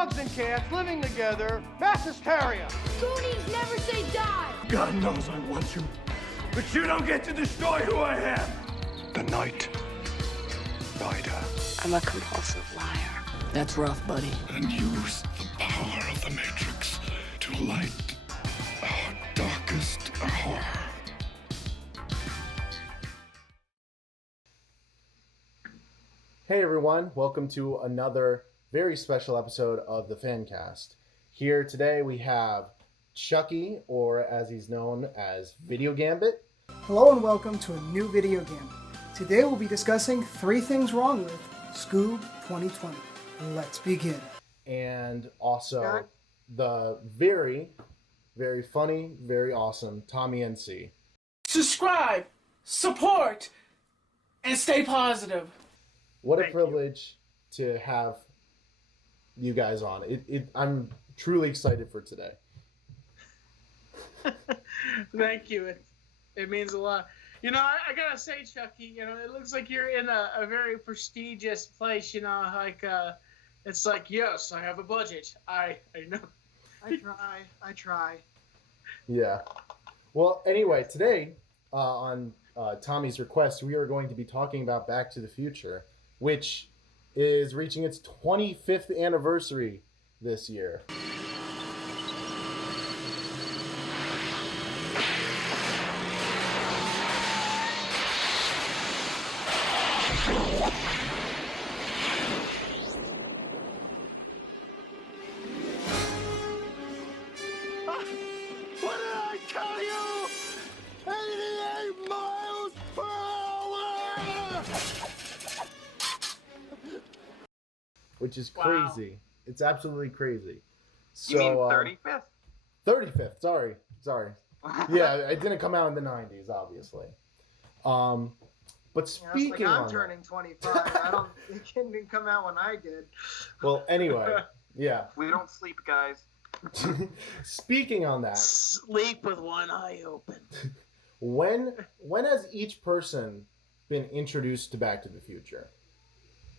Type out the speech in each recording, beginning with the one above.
dogs and cats living together, mass hysteria. Goonies never say die. God knows I want you, but you don't get to destroy who I am. The Night Rider. I'm a compulsive liar. That's rough, buddy. And use the power of the Matrix to light our darkest hour. Hey everyone, welcome to another very special episode of the FanCast. Here today we have Chucky, or as he's known as Video Gambit. Hello and welcome to a new video game. Today we'll be discussing 3 things wrong with Scoob 2020. Let's begin. And also the very, very funny, very awesome TommyNC. Subscribe, support, and stay positive. What a privilege to have you guys on. I'm truly excited for today. Thank you. It means a lot. You know, I gotta say, Chucky, you know, it looks like you're in a very prestigious place, you know, like, it's like, yes, I have a budget. I know. I try. Yeah. Well, anyway, today, on Tommy's request, we are going to be talking about Back to the Future, which is reaching its 25th anniversary this year. What did I tell you? 88 miles per hour! Which is Wow. crazy. It's absolutely crazy. So, You mean 35th? 35th, sorry. Yeah, it didn't come out in the 90s, obviously. But speaking I'm on turning 25. It didn't come out when I did. well, anyway, yeah. We don't sleep, guys. Speaking on that, Sleep with one eye open. when has each person been introduced to Back to the Future?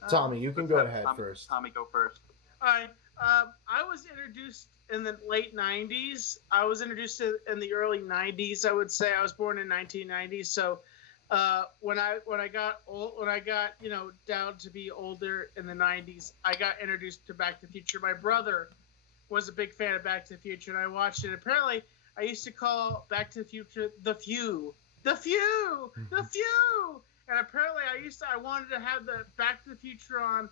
Tommy, you can go ahead first. Tommy, go first. All right. I was introduced in the late 90s. I was introduced in the early 90s, I would say. I was born in 1990. So when I got you know, down to be older in the 90s, I got introduced to Back to the Future. My brother was a big fan of Back to the Future, and I watched it. Apparently, I used to call Back to the Future the Few. The Few! The Few! And apparently I wanted to have the Back to the Future on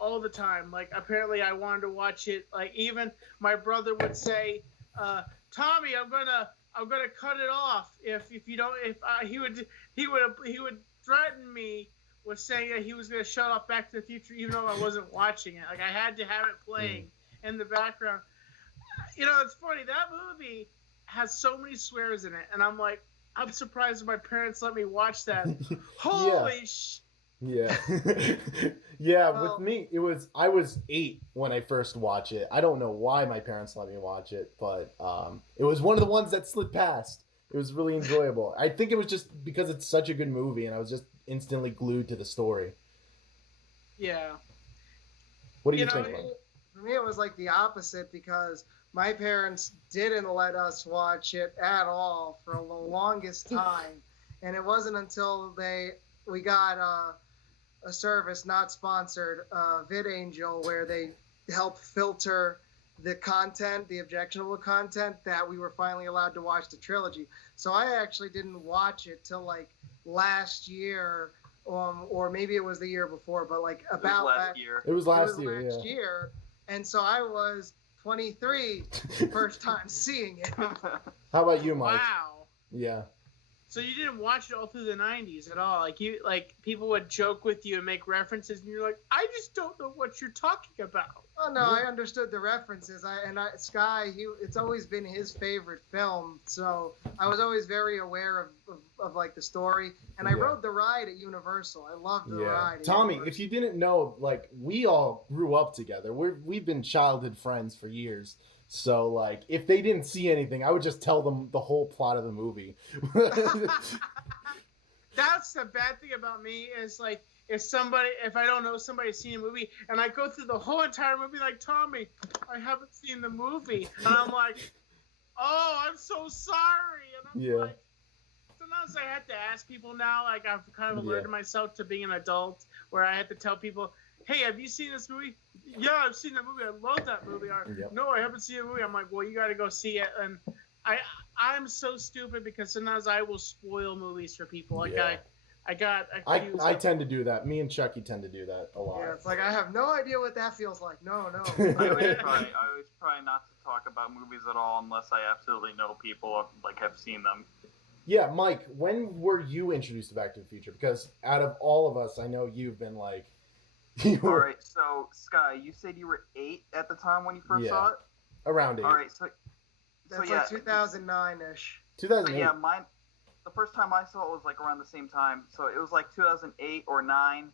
all the time. Like, apparently I wanted to watch it. Like, even my brother would say, Tommy, I'm gonna cut it off if you don't, he would threaten me with saying that he was gonna shut off Back to the Future even though I wasn't watching it. Like, I had to have it playing in the background. You know, it's funny, that movie has so many swears in it, and I'm like, I'm surprised my parents let me watch that. Holy Yeah. Yeah, with me, I was 8 when I first watched it. I don't know why my parents let me watch it, but it was one of the ones that slid past. It was really enjoyable. I think it was just because it's such a good movie, and I was just instantly glued to the story. Yeah. What do you think, Mike? For me, it was like the opposite because my parents didn't let us watch it at all for the longest time. And it wasn't until we got a service not sponsored, VidAngel, where they help filter the content, the objectionable content, that we were finally allowed to watch the trilogy. So I actually didn't watch it till like last year, or maybe it was the year before, but like about last year. It was last year. year. And so I was 23 first time seeing it. How about you, Mike? Wow. Yeah. So you didn't watch it all through the 90s at all? Like people would joke with you and make references, and you're like, I just don't know what you're talking about. Oh no, I understood the references. Sky, it's always been his favorite film, so I was always very aware of like the story. And I rode the ride at Universal. I loved the ride. Tommy, if you didn't know, like, we all grew up together. We've been childhood friends for years. So, like, if they didn't see anything, I would just tell them the whole plot of the movie. that's the bad thing about me is like if I don't know somebody's seen a movie and I go through the whole entire movie like Tommy, I haven't seen the movie, and I'm like, oh, I'm so sorry, and I'm like, sometimes I have to ask people now. Like I've kind of alerted myself to being an adult, where I have to tell people, hey, have you seen this movie? Yeah, I've seen that movie. I love that movie. Or, no, I haven't seen the movie. I'm like, well, you got to go see it. And I'm so stupid because sometimes I will spoil movies for people. Like I tend to do that. Me and Chucky tend to do that a lot. Yeah, it's like I have no idea what that feels like. No. I always try not to talk about movies at all unless I absolutely know people like have seen them. Yeah, Mike, when were you introduced to Back to the Future? Because out of all of us, I know you've been like... All right, so Sky, you said you were 8 at the time when you first saw it? Around 8. All right, That's like 2009-ish. 2008. Yeah, the first time I saw it was like around the same time. So it was like 2008 or 9.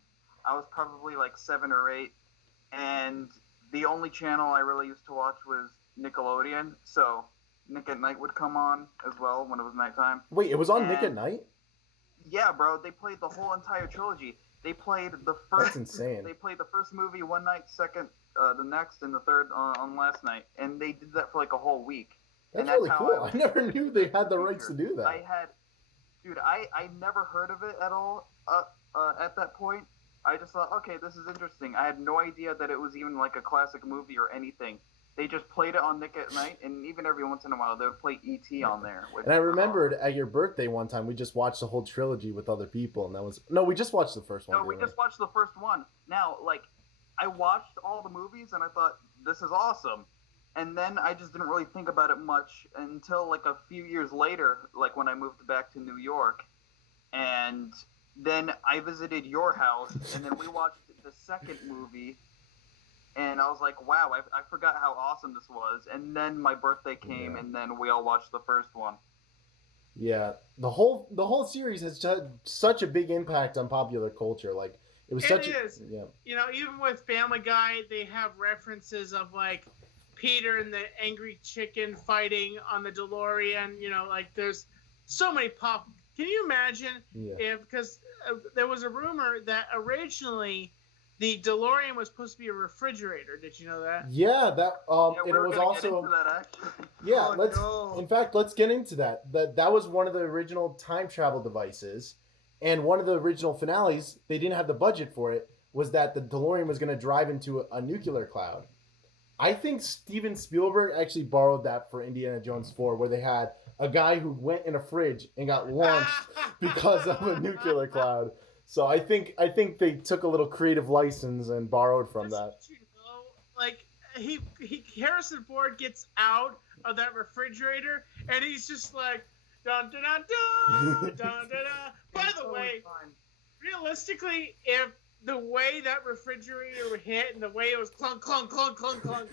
I was probably like 7 or 8. And the only channel I really used to watch was Nickelodeon. So Nick at Night would come on as well when it was nighttime. Wait, it was on Nick at Night? Yeah, bro. They played the whole entire trilogy. They played the first... That's insane. They played the first movie one night, second the next, and the third on last night. And they did that for like a whole week. That's really cool. I never knew they had the rights to do that. I never heard of it at all at that point. I just thought, okay, this is interesting. I had no idea that it was even like a classic movie or anything. They just played it on Nick at Night, and even every once in a while they would play E.T. on there. And I remembered at your birthday one time, we just watched the whole trilogy with other people, and that was... No, we just watched the first one. No, we just watched the first one. Now, like, I watched all the movies, and I thought, this is awesome. And then I just didn't really think about it much until, like, a few years later, like, when I moved back to New York. And then I visited your house, and then we watched the second movie. And I was like, wow, I forgot how awesome this was. And then my birthday came, and then we all watched the first one. Yeah, the whole series has had such a big impact on popular culture. Like, it was such a... Yeah. You know, even with Family Guy, they have references of, like, Peter and the angry chicken fighting on the DeLorean. You know, like, there's so many pop... Can you imagine if... Because there was a rumor that originally... The DeLorean was supposed to be a refrigerator. Did you know that? Yeah, that it was also. Get into that, actually. Yeah, In fact, let's get into that. That was one of the original time travel devices, and one of the original finales. They didn't have the budget for it. Was that the DeLorean was going to drive into a nuclear cloud? I think Steven Spielberg actually borrowed that for Indiana Jones 4, where they had a guy who went in a fridge and got launched because of a nuclear cloud. So I think they took a little creative license and borrowed from that. You know, like Harrison Ford gets out of that refrigerator and he's just like dun dun dun dun dun dun dun. By the way, realistically, if the way that refrigerator would hit and the way it was clunk clunk clunk clunk clunk,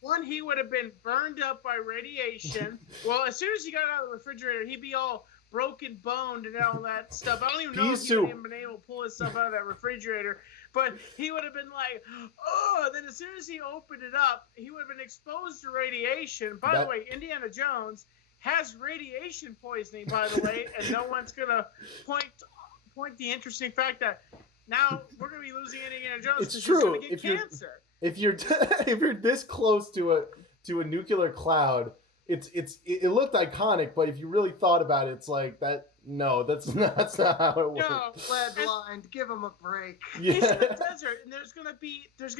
one he would have been burned up by radiation. Well, as soon as he got out of the refrigerator, he'd be all broken boned and all that stuff. I don't even know if he would have been able to pull his stuff out of that refrigerator, but he would have been like, oh, and then as soon as he opened it up, he would have been exposed to radiation. By the way, Indiana Jones has radiation poisoning, by the way, and no one's going to point the interesting fact that now we're going to be losing Indiana Jones because he's going to get cancer. If you're this close to a nuclear cloud, it looked iconic, but if you really thought about it, it's like that. No, that's not how it works. No, flatlined. Give him a break. Yeah. He's in the desert, and there's gonna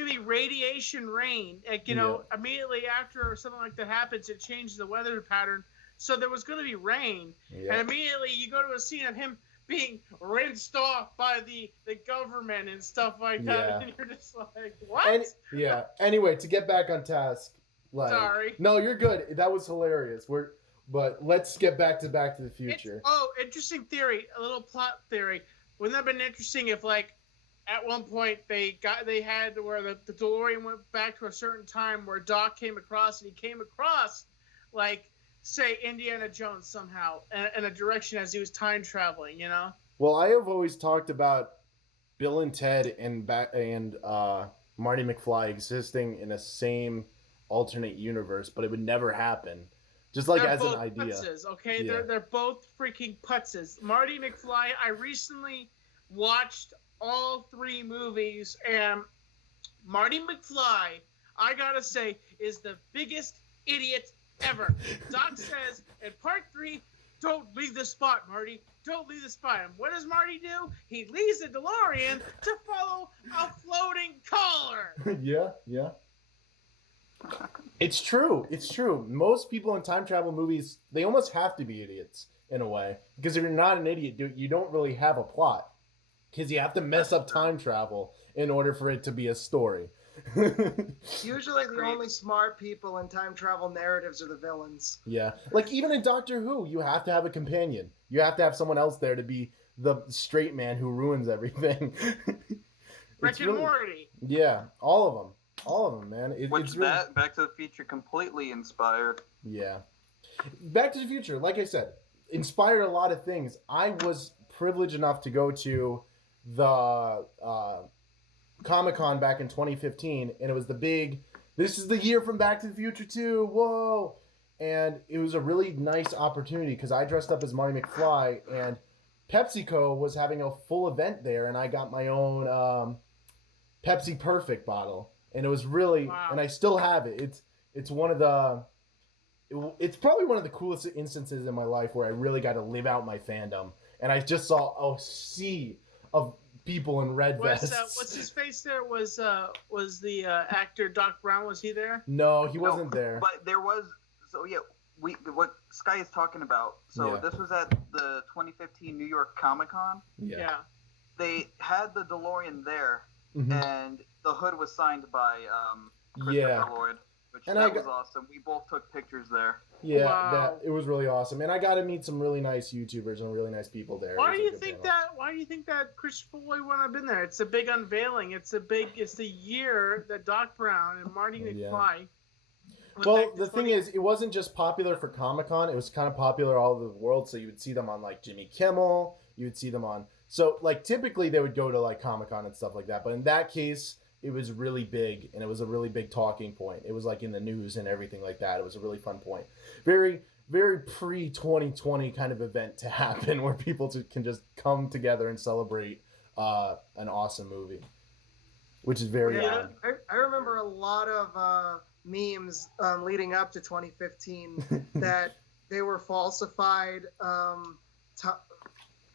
be radiation rain. Like immediately after something like that happens, it changes the weather pattern. So there was gonna be rain, and immediately you go to a scene of him being rinsed off by the government and stuff like that, and you're just like, what? Anyway, to get back on task. Like, sorry. No, you're good. That was hilarious. But let's get back to the Future. Interesting theory. A little plot theory. Wouldn't that have been interesting if, like, at one point they had where the DeLorean went back to a certain time where Doc came across and he came across, like, say Indiana Jones somehow in a direction as he was time traveling. You know. Well, I have always talked about Bill and Ted and Marty McFly existing in a same alternate universe, but it would never happen. Just like They're as an both idea. putzes, okay? Yeah. They're both freaking putzes. Marty McFly, I recently watched all 3 movies, and Marty McFly, I gotta say, is the biggest idiot ever. Doc says in part 3, don't leave the spot, Marty. Don't leave the spot. And what does Marty do? He leaves the DeLorean to follow a floating collar. Yeah. It's true. Most people in time travel movies, they almost have to be idiots in a way. Because if you're not an idiot, you don't really have a plot. Because you have to mess up time travel in order for it to be a story. Usually the only smart people in time travel narratives are the villains. Yeah. Like even in Doctor Who, you have to have a companion. You have to have someone else there to be the straight man who ruins everything. Rick and Morty. Yeah, all of them. All of them, man. Which that Back to the Future completely inspired. Yeah. Back to the Future, like I said, inspired a lot of things. I was privileged enough to go to the Comic-Con back in 2015, and it was the big, this is the year from Back to the Future 2, whoa! And it was a really nice opportunity because I dressed up as Marty McFly, and PepsiCo was having a full event there, and I got my own Pepsi Perfect bottle. And it was really, wow. And I still have it. It's one of the, it's probably one of the coolest instances in my life where I really got to live out my fandom. And I just saw a sea of people in red vests. What's his face there? Was the actor Doc Brown? Was he there? No, he wasn't there. But there was. So yeah, what Sky is talking about. So Yeah. this was at the 2015 New York Comic-Con. Yeah. They had the DeLorean there, Mhm. and the hood was signed by Christopher Lloyd, which And was awesome. We both took pictures there. Yeah, Wow. it was really awesome, and I got to meet some really nice YouTubers and really nice people there. Why It do was a you good think panel. that? Why do you think that Christopher Lloyd wouldn't have been there? It's a big unveiling. It's the year that Doc Brown and Marty Yeah. McFly. went Well, back to the thing 20 is, it wasn't just popular for Comic-Con. It was kind of popular all over the world. So you would see them on like Jimmy Kimmel. You would see them on. So like typically they would go to like Comic-Con and stuff like that. But in that case, it was really big, and it was a really big talking point. It was like in the news and everything like that. It was a really fun point. Very, very pre-2020 kind of event to happen where people can just come together and celebrate an awesome movie, which is very odd. I remember a lot of memes leading up to 2015 that they were falsified.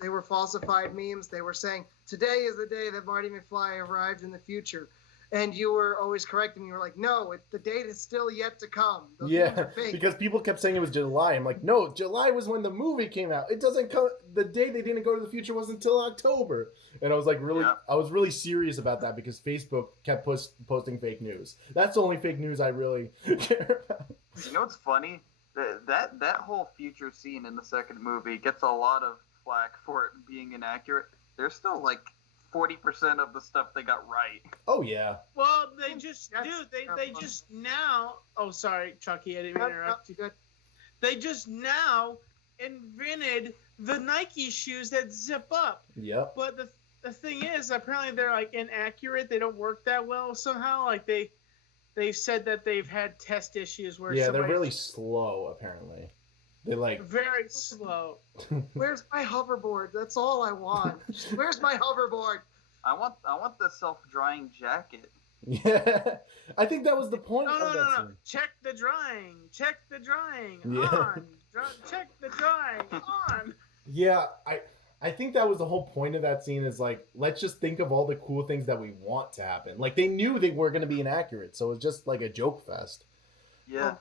They were falsified memes. They were saying, today is the day that Marty McFly arrived in the future. And you were always correcting me. You were like, no, the date is still yet to come. Those memes are fake. Because people kept saying it was July. I'm like, no, July was when the movie came out. It doesn't come. The day they didn't go to the future wasn't until October. And I was like, I was really serious about that because Facebook kept posting fake news. That's the only fake news I really care about. You know what's funny? That whole future scene in the second movie gets a lot of flack for it being inaccurate. There's still like 40% of the stuff they got right. Oh yeah. Well, they just just now. Oh, sorry, Chucky, I didn't mean to interrupt you. They just now invented the Nike shoes that zip up. Yep. But the thing is, apparently they're like inaccurate. They don't work that well somehow. Like they've said that they've had test issues where they're really slow apparently. They're like very slow. Where's my hoverboard? That's all I want. Where's my hoverboard? I want the self-drying jacket. Yeah, I think that was the point of that No. scene. Check the drying. Check the drying. Yeah. On. Check the drying. On. Yeah, I think that was the whole point of that scene is like, let's just think of all the cool things that we want to happen. Like they knew they were going to be inaccurate, so it was just like a joke fest. Yeah.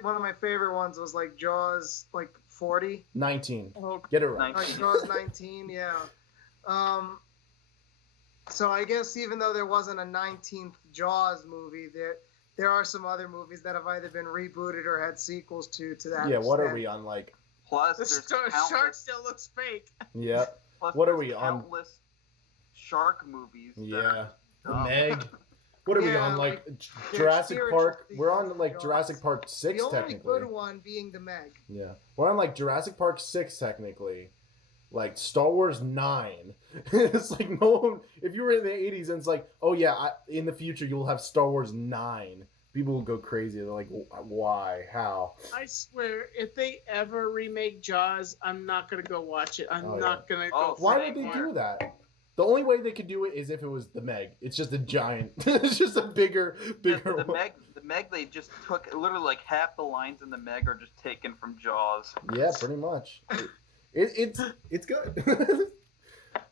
One of my favorite ones was like Jaws, like 40. 19. Oh, Get it right. Like Jaws 19, yeah. So I guess even though there wasn't a 19th Jaws movie, there are some other movies that have either been rebooted or had sequels to that. Yeah, what are we on like? Plus, The shark still looks fake. Yeah. Plus, What are there's we on? countless shark movies. Yeah. dumb. Meg. What are we Yeah, on? Like the Jurassic spiritual Park? We're on themes like of Jurassic Jaws. Park 6 The only technically. good one being the Meg. Yeah. We're on like Jurassic Park 6 technically. Like Star Wars 9. It's like no one, if you were in the 80s and it's like, oh yeah, in the future you'll have Star Wars 9. people will go crazy. They're like, why? How? I swear, if they ever remake Jaws, I'm not gonna go watch it. I'm not gonna go. Why would they do that? The only way they could do it is if it was the Meg. It's just a giant. It's just a bigger The one. Meg, they just took literally like half the lines in the Meg are just taken from Jaws. Yeah, pretty much. It's good.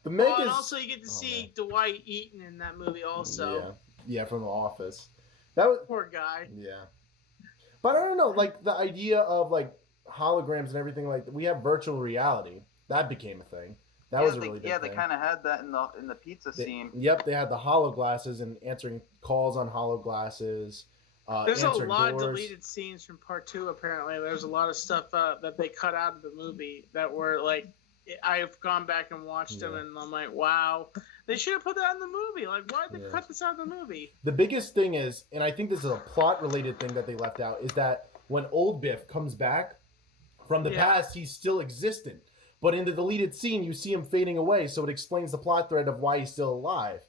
The Meg is. And also you get to see Dwight Eaton in that movie also. Yeah, from The Office. That was poor guy. Yeah, but I don't know, like the idea of like holograms and everything. Like we have virtual reality that became a thing. That was a really big thing. They kind of had that in the pizza scene. Yep, they had the holo glasses and answering calls on holo glasses. There's a lot of deleted scenes from part 2. Apparently, there's a lot of stuff that they cut out of the movie that were like. I've gone back and watched them, and I'm like, wow, they should have put that in the movie. Like, why did they cut this out of the movie? The biggest thing is, and I think this is a plot-related thing that they left out, is that when old Biff comes back from the past, he's still existent. But in the deleted scene, you see him fading away, so it explains the plot thread of why he's still alive.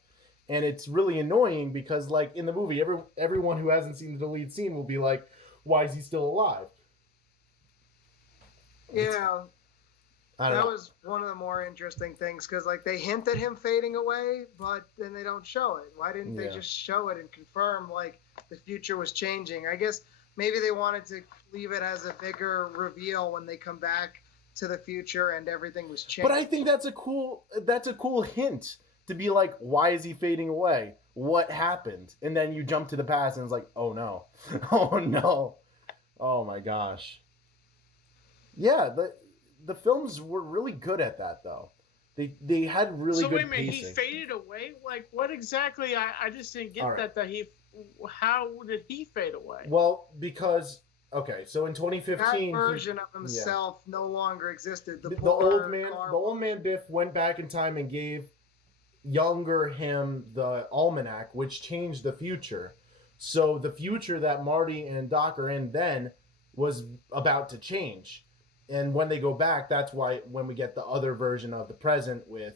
And it's really annoying because, like, in the movie, everyone who hasn't seen the deleted scene will be like, why is he still alive? Yeah. That was one of the more interesting things because, like, they hint at him fading away, but then they don't show it. Why didn't they just show it and confirm, like, the future was changing? I guess maybe they wanted to leave it as a bigger reveal when they come back to the future and everything was changed. But I think that's a cool hint to be like, why is he fading away? What happened? And then you jump to the past and it's like, oh no, oh no, oh my gosh. Yeah, the films were really good at that, though. They had really good pacing. So wait a minute, he faded away? Like, what exactly? I just didn't get that he... How did he fade away? Well, because... Okay, so in 2015... That version of himself no longer existed. The old man Biff went back in time and gave younger him the almanac, which changed the future. So the future that Marty and Doc are in then was about to change. And when they go back, that's why when we get the other version of the present with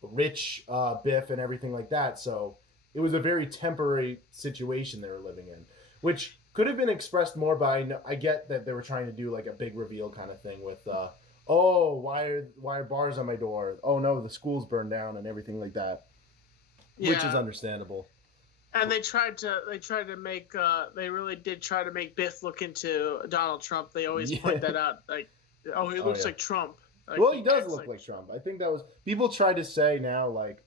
rich Biff and everything like that. So it was a very temporary situation they were living in, which could have been expressed more by, I get that they were trying to do like a big reveal kind of thing with, why are bars on my door? Oh no, the school's burned down and everything like that, which is understandable. And they tried to make they really did try to make Biff look into Donald Trump. They always point that out, like, oh, he looks like Trump. Like, well, he does look like Trump. I think that was people try to say now, like,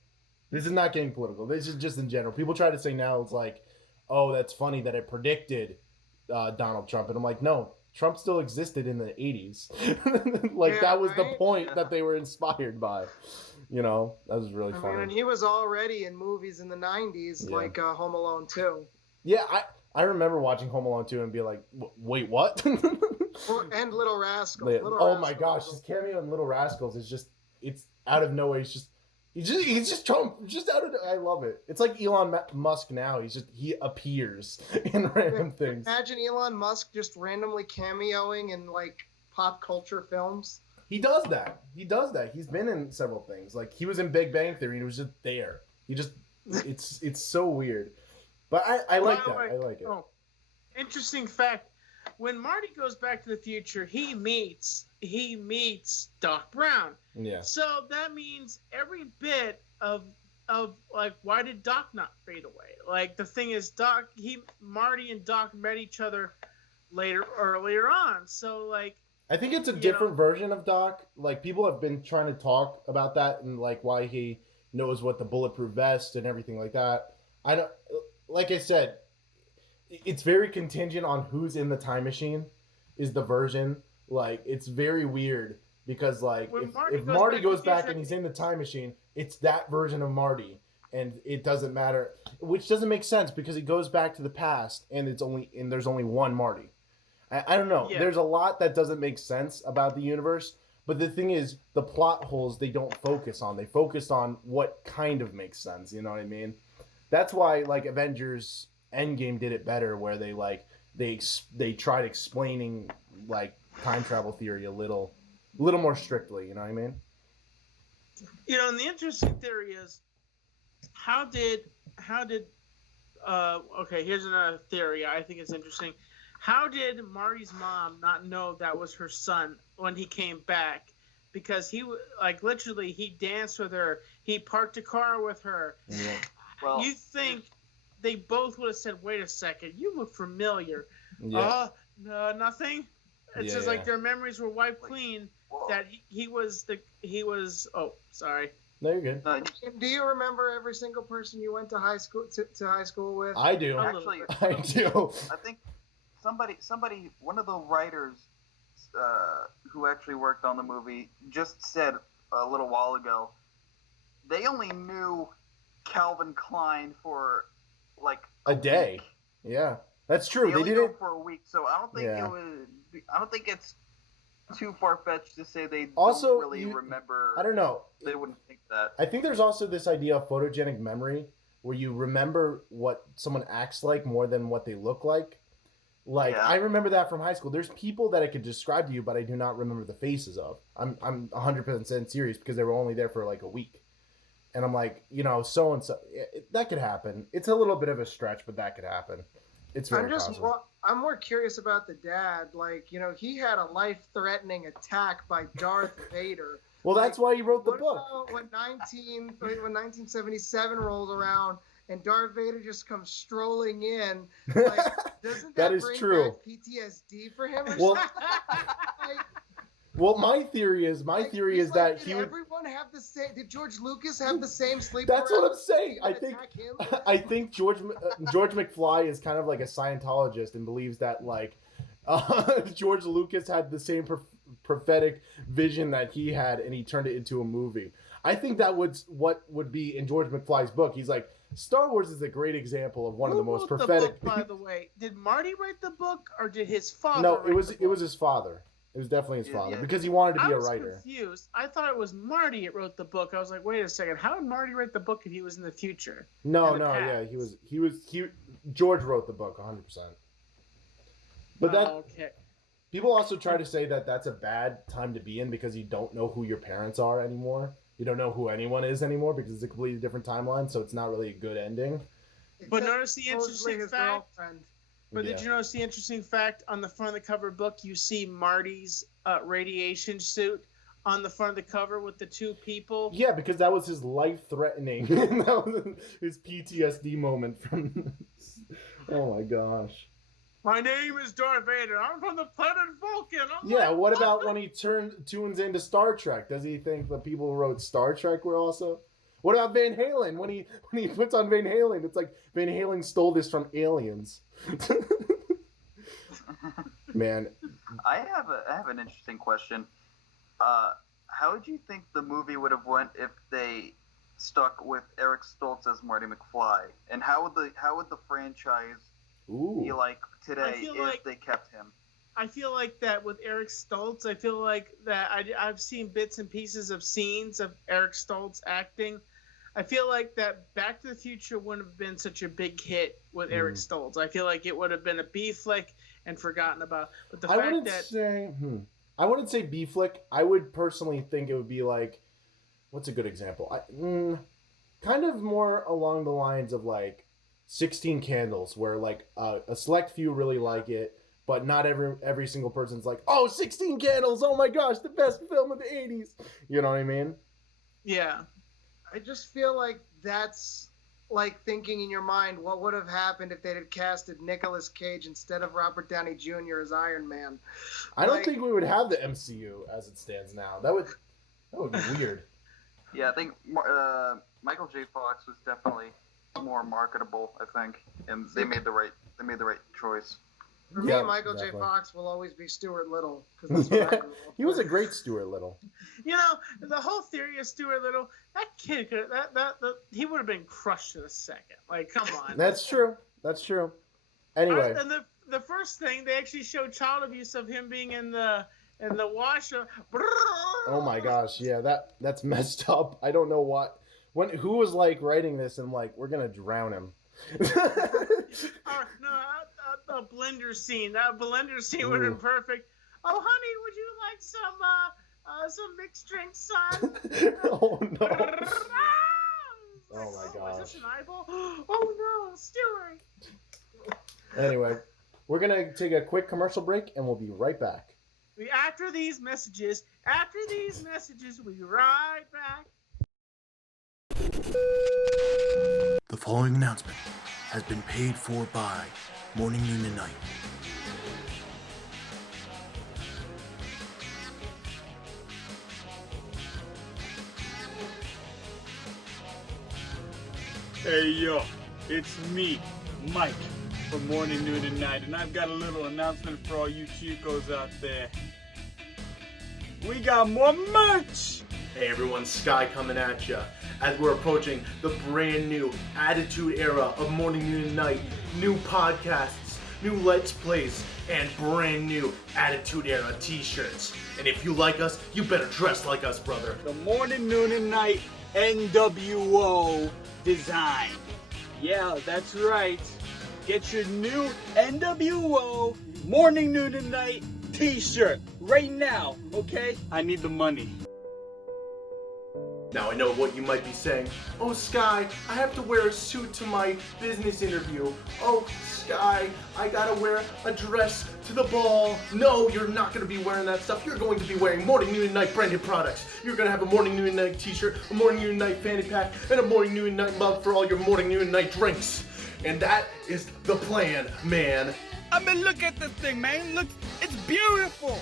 this is not getting political. This is just in general. People try to say now it's like, oh, that's funny that it predicted Donald Trump, and I'm like, no, Trump still existed in the 80s. Like that was the point that they were inspired by. You know, that was really funny. And he was already in movies in the 90s, like Home Alone 2. Yeah, I remember watching Home Alone 2 and be like, wait, what? And Little Rascals. My gosh, his cameo in Little Rascals is just, it's out of nowhere. He's just Trump. Just out of, I love it. It's like Elon Musk now. He appears in random things. Imagine Elon Musk just randomly cameoing in like pop culture films. He does that. He's been in several things. Like he was in Big Bang Theory and he was just there. It's so weird. But I like that. I like it. Oh, interesting fact. When Marty goes back to the future, he meets Doc Brown. Yeah. So that means every bit of like, why did Doc not fade away? Like the thing is, Marty and Doc met each other earlier on. So like, I think it's a different version of Doc. Like people have been trying to talk about that and like why he knows what the bulletproof vest and everything like that. Like I said, it's very contingent on who's in the time machine is the version. Like it's very weird because like if Marty goes back and he's in the time machine, it's that version of Marty and it doesn't matter, which doesn't make sense because he goes back to the past and there's only one Marty. I don't know. Yeah. There's a lot that doesn't make sense about the universe, but the thing is the plot holes they don't focus on. They focus on what kind of makes sense. You know what I mean? That's why like Avengers Endgame did it better, where they tried explaining like time travel theory a little more strictly. You know what I mean? And the interesting theory is how did Okay, here's another theory. I think it's interesting. How did Marty's mom not know that was her son when he came back? Because he literally he danced with her. He parked a car with her. Yeah. Well, You think they both would have said, "Wait a second, you look familiar." Yeah. No, nothing. It's just like their memories were wiped clean. That he was. Oh, sorry. No, you're good. Do you remember every single person you went to high school with? I do. Actually, I do. I think somebody, one of the writers who actually worked on the movie just said a little while ago, they only knew Calvin Klein for like a day. Week. Yeah, that's true. They only did knew it him for a week, so I don't think Yeah. it was. I don't think it's too far fetched to say they Also, don't really remember. I don't know. They wouldn't think that. I think there's also this idea of photogenic memory where you remember what someone acts like more than what they look like. Like, Yeah. I remember that from high school. There's people that I could describe to you, but I do not remember the faces of. I'm 100% serious because they were only there for like a week. And I'm like, so and so. That could happen. It's a little bit of a stretch, but that could happen. It's very possible. I'm more curious about the dad. Like, he had a life-threatening attack by Darth Vader. Well, that's why he wrote the book. About when 1977 rolls around and Darth Vader just comes strolling in, like, doesn't that is bring true. back PTSD for him? Or Well, something? well, my theory is that he would. Everyone have the same. Did George Lucas have the same sleep? That's what I'm saying. I think George McFly is kind of like a Scientologist and believes that like George Lucas had the same prophetic vision that he had, and he turned it into a movie. I think that what would be in George McFly's book. He's like, Star Wars is a great example of one of the most prophetic. The book, by the way, did Marty write the book or did his father? No, write it was his father. It was definitely his father because he wanted to be a writer. I was confused. I thought it was Marty that wrote the book. I was like, wait a second, how did Marty write the book if he was in the future? George wrote the book 100%. But people also try to say that that's a bad time to be in because you don't know who your parents are anymore. You don't know who anyone is anymore because it's a completely different timeline, so it's not really a good ending. But notice the interesting fact. But did you notice the interesting fact on the front of the cover book? You see Marty's radiation suit on the front of the cover with the two people. Yeah, because that was his life-threatening. That was his PTSD moment from. Oh my gosh. My name is Darth Vader. I'm from the planet Vulcan. What about when he tunes into Star Trek? Does he think the people who wrote Star Trek were also? What about Van Halen? When he puts on Van Halen, it's like Van Halen stole this from aliens. Man, I have an interesting question. How would you think the movie would have went if they stuck with Eric Stoltz as Marty McFly? And how would the franchise be like today if they kept him? I feel like that with Eric Stoltz. I feel like that I've seen bits and pieces of scenes of Eric Stoltz acting. I feel like that Back to the Future wouldn't have been such a big hit with Eric Stoltz. I feel like it would have been a B flick and forgotten about. But the fact that I wouldn't say B flick. I would personally think it would be like, what's a good example? Kind of more along the lines of like 16 Candles, where like a select few really like it, but not every single person's like, oh, 16 Candles, oh my gosh, the best film of the 80s. You know what I mean? Yeah. I just feel like that's like thinking in your mind, what would have happened if they had casted Nicolas Cage instead of Robert Downey Jr. as Iron Man? I don't think we would have the MCU as it stands now. That would be weird. Yeah, I think Michael J. Fox was definitely more marketable. I think, and they made the right choice. For me, Michael J. Fox will always be Stuart Little. That's what I grew up he was a with. great Stuart Little. The whole theory of Stuart Little, that kid could he would have been crushed in a second. Like, come on. That's true. Anyway, and the first thing they actually showed child abuse of him being in the washer. Oh my gosh, yeah, that's messed up. I don't know what. Who was like writing this and like, we're gonna drown him. The blender scene. That blender scene would have been perfect. Oh, honey, would you like some mixed drinks, son? Oh no. Oh my gosh. lost an eyeball? Oh no, Stuart! Anyway, we're gonna take a quick commercial break, and we'll be right back. After these messages, we'll be right back. The following announcement has been paid for by Morning, Noon, and Night. Hey yo, it's me, Mike, from Morning, Noon, and Night, and I've got a little announcement for all you Chicos out there. We got more merch! Hey everyone, Sky coming at ya as we're approaching the brand new Attitude Era of Morning, Noon, and Night. New podcasts, new Let's Plays, and brand new Attitude Era t-shirts. And if you like us, you better dress like us, brother. The Morning, Noon, and Night NWO design. Yeah, that's right. Get your new NWO Morning, Noon, and Night t-shirt right now, okay? I need the money. Now I know what you might be saying. Oh Sky, I have to wear a suit to my business interview. Oh Sky, I gotta wear a dress to the ball. No, you're not gonna be wearing that stuff. You're going to be wearing Morning, Noon, and Night branded products. You're gonna have a Morning, Noon, and Night t-shirt, a Morning, Noon, and Night fanny pack, and a Morning, Noon, and Night mug for all your Morning, Noon, and Night drinks. And that is the plan, man. I mean, look at this thing, man. Look, it's beautiful.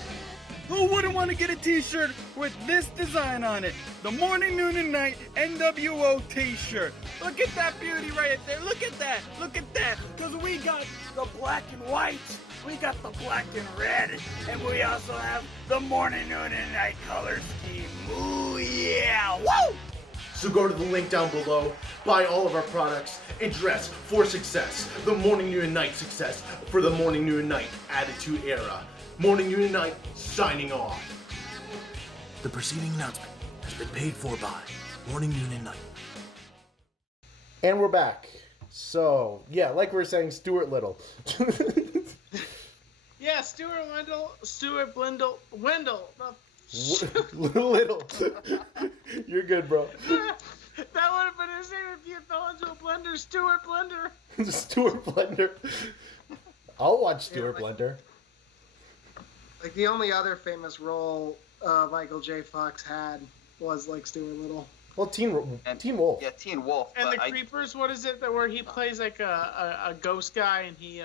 Who wouldn't want to get a t-shirt with this design on it? The Morning, Noon, and Night NWO t-shirt. Look at that beauty right there. Look at that. Look at that. Because we got the black and white. We got the black and red. And we also have the Morning, Noon, and Night color scheme. Ooh, yeah. Woo! So go to the link down below, buy all of our products, and dress for success. The Morning, Noon, and Night success for the Morning, Noon, and Night Attitude Era. Morning, Noon, and Night, signing off. The preceding announcement has been paid for by Morning, Noon, and Night. And we're back. So, yeah, like we were saying, Stuart Little. Yeah, Stuart Wendell. Little. You're good, bro. That would have been his name if you fell into a blender. Stuart Blender. Stuart Blender. I'll watch Stuart Blender. Like, the only other famous role Michael J. Fox had was, like, Stuart Little. Well, Teen Wolf. Yeah, Teen Wolf. And the Creepers, what is it, where he plays, like, a ghost guy, and he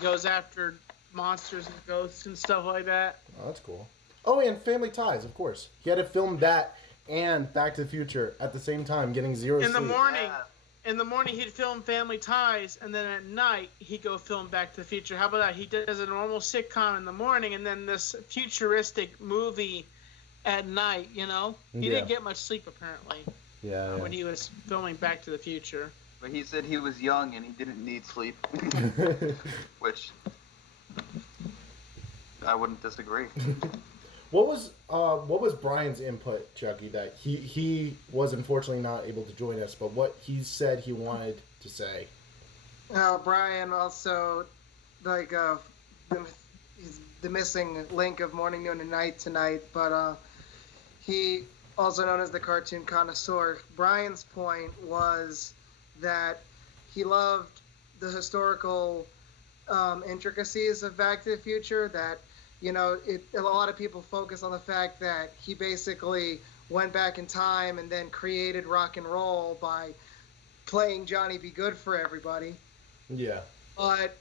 goes after monsters and ghosts and stuff like that? Oh, that's cool. Oh, and Family Ties, of course. He had to film that and Back to the Future at the same time, getting zero sleep. In the morning, he'd film Family Ties, and then at night, he'd go film Back to the Future. How about that? He does a normal sitcom in the morning, and then this futuristic movie at night, you know? He didn't get much sleep, apparently, when he was filming Back to the Future. But he said he was young and he didn't need sleep. Which I wouldn't disagree. What was Brian's input, Chucky, that he was unfortunately not able to join us, but what he said he wanted to say? Brian also, like, he's the missing link of Morning, Noon, and Night tonight, but he, also known as the cartoon connoisseur, Brian's point was that he loved the historical intricacies of Back to the Future, that, you know, a lot of people focus on the fact that he basically went back in time and then created rock and roll by playing Johnny Be Good for everybody. Yeah. But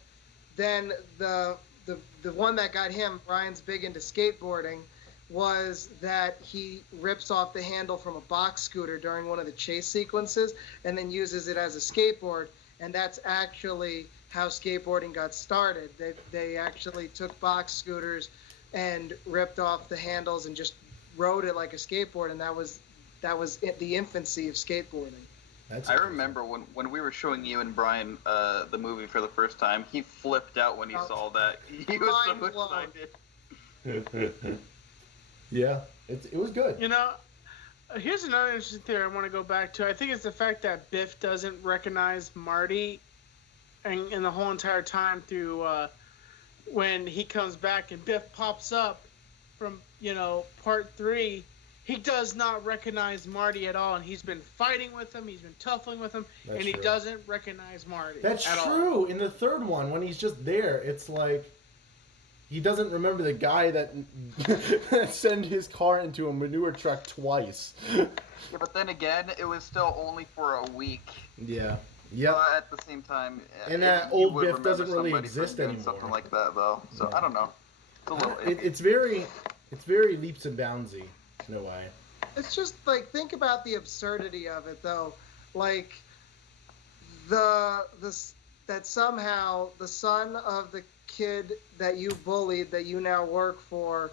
then the one that got him, Brian's big into skateboarding, was that he rips off the handle from a box scooter during one of the chase sequences and then uses it as a skateboard, and that's actually how skateboarding got started. They actually took box scooters and ripped off the handles and just rode it like a skateboard, and that was the infancy of skateboarding. I remember when we were showing you and Brian the movie for the first time, he flipped out when he saw that. He was so excited. Yeah, it was good. You know, here's another interesting theory I want to go back to. I think it's the fact that Biff doesn't recognize Marty and the whole entire time through when he comes back and Biff pops up from, you know, part 3, he does not recognize Marty at all, and he's been fighting with him, he's been tuffling with him, That's and he true. doesn't recognize Marty. That's at true. all. In the third one, when he's just there, it's like he doesn't remember the guy that sent his car into a manure truck twice. Yeah, but then again, it was still only for a week. Yeah. Yep. But at the same time, And that you old would Biff remember doesn't really somebody from exist doing anymore. Something like that, though. So I don't know. It's a little. It's very leaps and boundsy in a way. It's just like, think about the absurdity of it, though. Like that somehow the son of the kid that you bullied, that you now work for,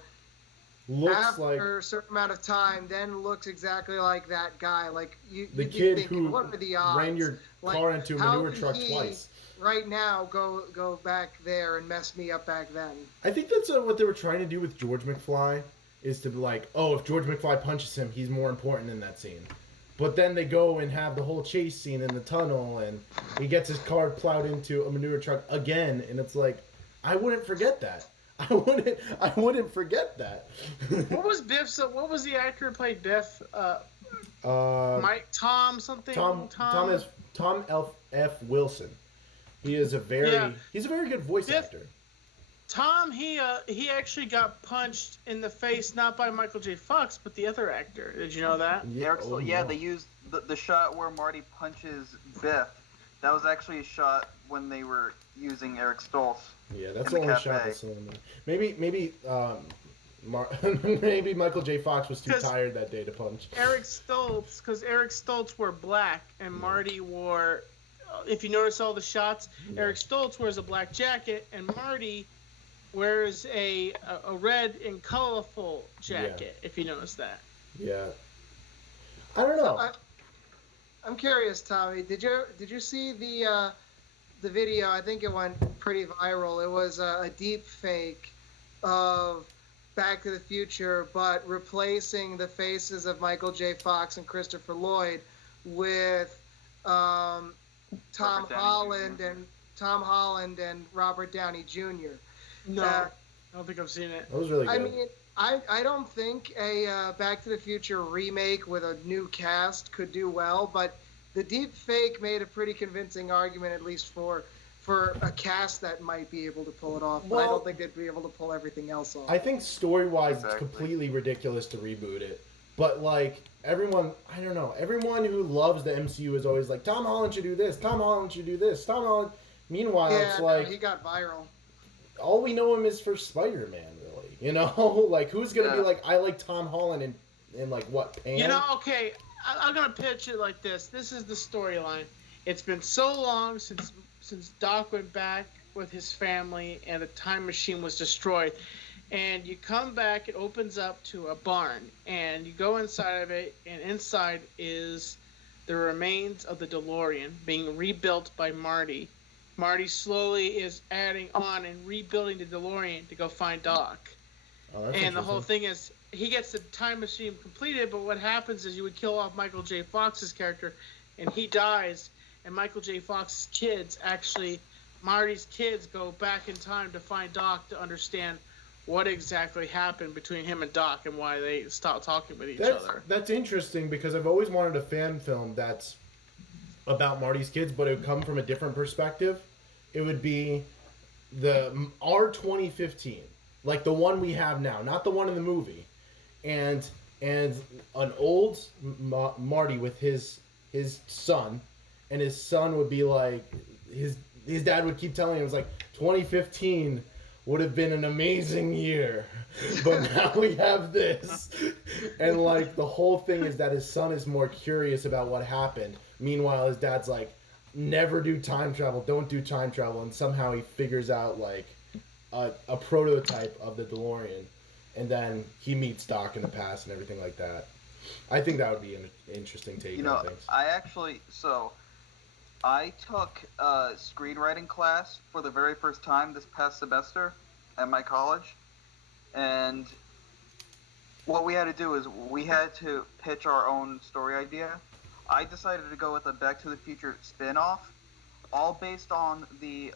Looks after like a certain amount of time, then looks exactly like that guy. Like the you'd be kid thinking, who what are the odds? ran your Like, car into a how manure could truck he twice. right now go back there and mess me up back then? I think that's what they were trying to do with George McFly, is to be like, oh, if George McFly punches him, he's more important in that scene. But then they go and have the whole chase scene in the tunnel, and he gets his car plowed into a manure truck again, and it's like, I wouldn't forget that. I wouldn't forget that. What was Biff's? What was the actor who played Biff? Tom something. Tom F. Wilson. He is he's a very good voice actor. Tom, he actually got punched in the face, not by Michael J. Fox, but the other actor. Did you know that? Yeah, they used the shot where Marty punches Biff. That was actually a shot when they were using Eric Stoltz. Yeah, that's the only shot that's in there. Maybe maybe Michael J. Fox was too tired that day to punch. Eric Stoltz wore black, and Marty wore. If you notice all the shots, Eric Stoltz wears a black jacket, and Marty wears a red and colorful jacket. If you notice that. Yeah. I don't know. So I'm curious, Tommy. Did you see the video? I think it went pretty viral. It was a deep fake of Back to the Future, but replacing the faces of Michael J. Fox and Christopher Lloyd with Tom Holland and Robert Downey Jr. No, I don't think I've seen it. That was really good. I mean, I don't think a Back to the Future remake with a new cast could do well, but the deep fake made a pretty convincing argument, at least for a cast that might be able to pull it off. But I don't think they'd be able to pull everything else off. I think story-wise, it's completely ridiculous to reboot it. But, like, everyone who loves the MCU is always like, Tom Holland should do this, Tom Holland should do this, Tom Holland. Meanwhile, it's like... he got viral. All we know him is for Spider-Man, really. You know? Like, who's going to be like, I like Tom Holland in like, what, Pan? You know, okay, I'm going to pitch it like this. This is the storyline. It's been so long since Doc went back with his family and the time machine was destroyed. And you come back, it opens up to a barn, and you go inside of it, and inside is the remains of the DeLorean being rebuilt by Marty. Marty slowly is adding on and rebuilding the DeLorean to go find Doc. Oh, that's and the whole thing is, he gets the time machine completed, but what happens is you would kill off Michael J. Fox's character, and he dies, and Michael J. Fox's kids, Marty's kids, go back in time to find Doc to understand what exactly happened between him and Doc and why they stopped talking with each other. That's interesting, because I've always wanted a fan film that's about Marty's kids, but it would come from a different perspective. It would be our 2015, like the one we have now, not the one in the movie, and an old Marty with his son, and his son would be like, his dad would keep telling him, it was like, 2015 would have been an amazing year, but now we have this. And like the whole thing is that his son is more curious about what happened. Meanwhile, his dad's like, never do time travel, don't do time travel. And somehow he figures out like a prototype of the DeLorean. And then he meets Doc in the past and everything like that. I think that would be an interesting take on things. I took a screenwriting class for the very first time this past semester at my college, and what we had to do is we had to pitch our own story idea. I decided to go with a Back to the Future spin-off, all based on the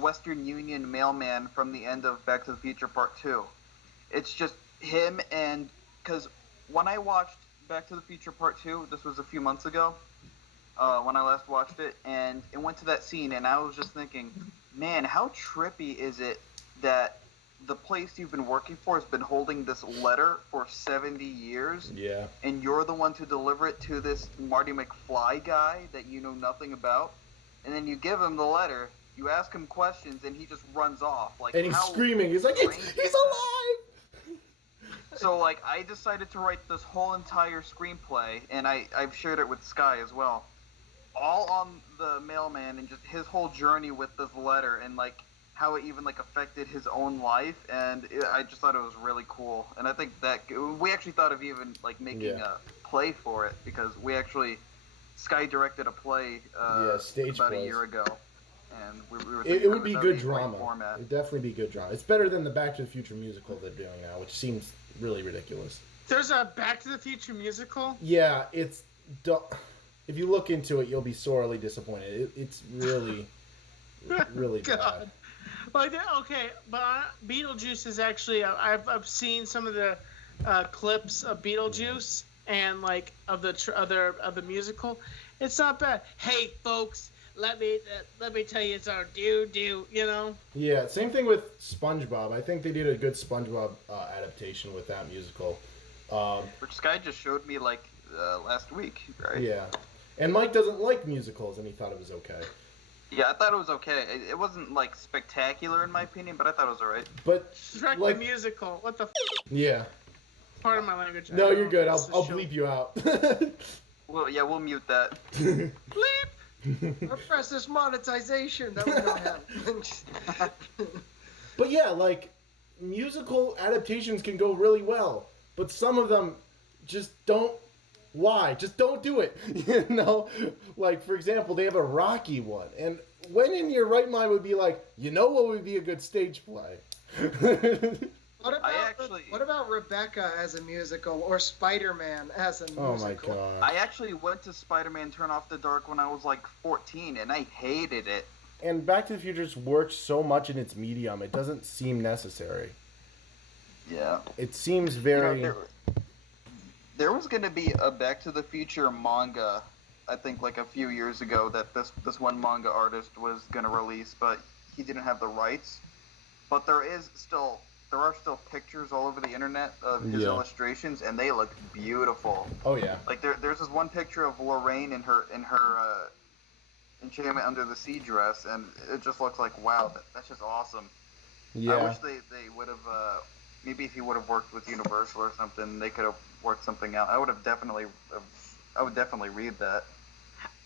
Western Union mailman from the end of Back to the Future Part 2. It's just him and because when I watched Back to the Future Part 2, this was a few months ago, when I last watched it, and it went to that scene, and I was just thinking, man, how trippy is it that the place you've been working for has been holding this letter for 70 years, Yeah. and you're the one to deliver it to this Marty McFly guy that you know nothing about, and then you give him the letter, you ask him questions, and he just runs off. Like, And he's how screaming. He's like, strange he's alive! So, like, I decided to write this whole entire screenplay, and I've shared it with Sky as well, all on the mailman and just his whole journey with this letter, and, like, how it even, like, affected his own life, and I just thought it was really cool. And I think that we actually thought of even, like, making a play for it, because we actually, Sky directed a play stage about plays. a year ago. And we were It would be that good a great drama. format. It'd definitely be good drama. It's better than the Back to the Future musical they're doing now, which seems really ridiculous. There's a Back to the Future musical? Yeah, it's... If you look into it, you'll be sorely disappointed. It's really, really bad. Like, okay, but Beetlejuice is actually... I've seen some of the clips of Beetlejuice and, like, of the musical. It's not bad. Hey, folks... Let me tell you, it's our do, you know? Yeah, same thing with SpongeBob. I think they did a good SpongeBob adaptation with that musical. Which Sky just showed me, like, last week, right? Yeah. And Mike doesn't like musicals, and he thought it was okay. Yeah, I thought it was okay. It wasn't, like, spectacular in my opinion, but I thought it was alright. But, Shrek like... the musical. What the Yeah. Part of my language. No, you're good. I'll bleep you out. Well, yeah, we'll mute that. Bleep! Press this monetization that we don't have. But yeah, like, musical adaptations can go really well, but some of them just don't. Why? Just don't do it. You know? Like, for example, they have a Rocky one, and when in your right mind would be like, you know what would be a good stage play? What about Rebecca as a musical or Spider-Man as a musical? Oh my god. I actually went to Spider-Man Turn Off the Dark when I was like 14, and I hated it. And Back to the Future just works so much in its medium, it doesn't seem necessary. Yeah. It seems very... You know, there was going to be a Back to the Future manga, I think like a few years ago, that this one manga artist was going to release, but he didn't have the rights. But there are still pictures all over the internet of his illustrations, and they look beautiful. Oh yeah. Like there's this one picture of Lorraine in her Enchantment Under the Sea dress, and it just looks like, wow, that's just awesome. Yeah. I wish they would have maybe if he would have worked with Universal or something, they could have worked something out. I would definitely read that.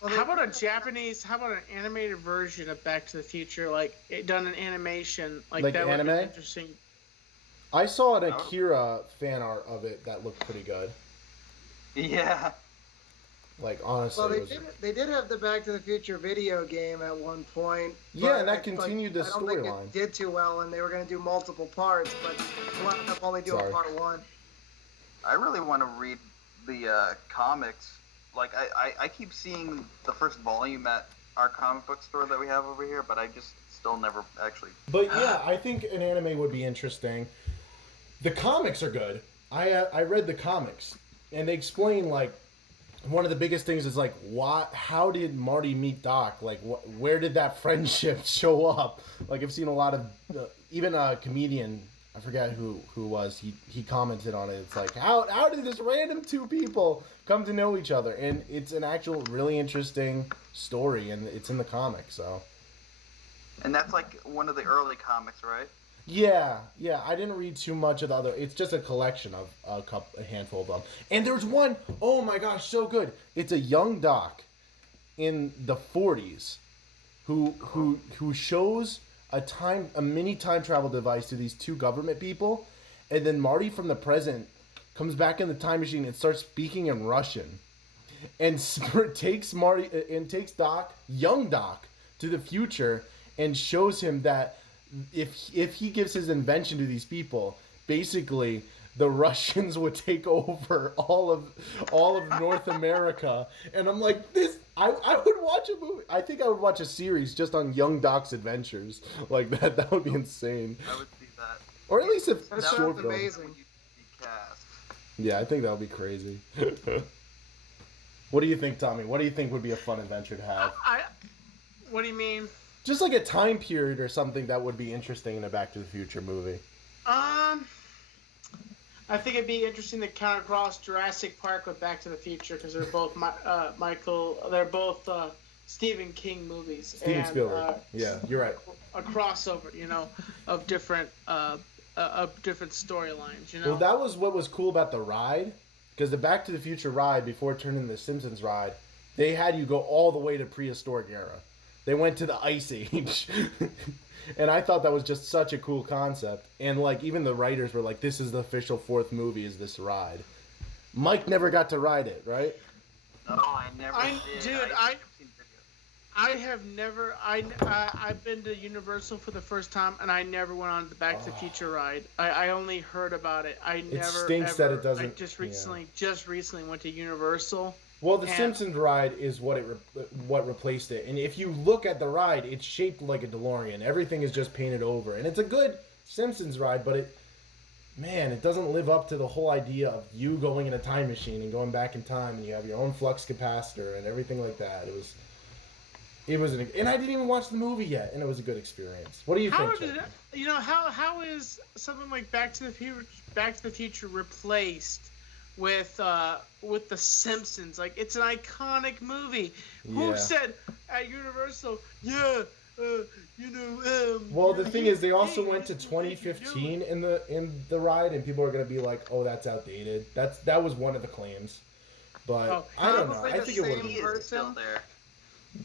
How about an animated version of Back to the Future, like done in animation, like that anime? would be interesting. I saw an Akira fan art of it that looked pretty good. Yeah. Like, honestly, well, they did have the Back to the Future video game at one point. Yeah, and that continued the storyline. I don't think it did too well, and they were going to do multiple parts, but they wound up only doing part one. I really want to read the comics. Like, I keep seeing the first volume at our comic book store that we have over here, but I just still never actually... But yeah, I think an anime would be interesting. The comics are good. I read the comics, and they explain, like, one of the biggest things is, like, how did Marty meet Doc? Like, where did that friendship show up? Like, I've seen a lot of, even a comedian, I forget who was, he commented on it. It's like, how did this random two people come to know each other? And it's an actual really interesting story, and it's in the comics, so. And that's, like, one of the early comics, right? Yeah, I didn't read too much of the other. It's just a collection of a handful of them. And there's one, oh my gosh, so good. It's a young Doc in the 40s who shows a mini time travel device to these two government people, and then Marty from the present comes back in the time machine and starts speaking in Russian, and takes Doc, young Doc, to the future and shows him that if he gives his invention to these people, basically the Russians would take over all of North America. And I'm like, I would watch a movie. I think I would watch a series just on young Doc's adventures. Like that. That would be insane. I would see that. Or at least that sounds amazing. Yeah, I think that would be crazy. What do you think, Tommy? What do you think would be a fun adventure to have? What do you mean? Just like a time period or something that would be interesting in a Back to the Future movie. I think it'd be interesting to count across Jurassic Park with Back to the Future because they're both Stephen King movies. Steven Spielberg. Yeah, you're right. A crossover, of different storylines. Well, that was what was cool about the ride, because the Back to the Future ride before it turned into the Simpsons ride, they had you go all the way to prehistoric era. They went to the Ice Age. And I thought that was just such a cool concept. And like even the writers were like, this is the official fourth movie is this ride. Mike never got to ride it, right? No, I never did. Dude, I have never. I've been to Universal for the first time, and I never went on the Back to the Future ride. I only heard about it. It stinks that it doesn't. I just recently went to Universal. Well, the Simpsons ride is what replaced it. And if you look at the ride, it's shaped like a DeLorean. Everything is just painted over, and it's a good Simpsons ride, but it doesn't live up to the whole idea of you going in a time machine and going back in time, and you have your own flux capacitor and everything like that. And I didn't even watch the movie yet, and it was a good experience. What do you think, Chip? How is something like Back to the Future replaced with the Simpsons? Like, it's an iconic movie. Yeah. Who said at Universal, well, the thing is, they also went to 2015 in the ride, and people are gonna be like, "Oh, that's outdated." That was one of the claims, but I don't know. I think it would be still there.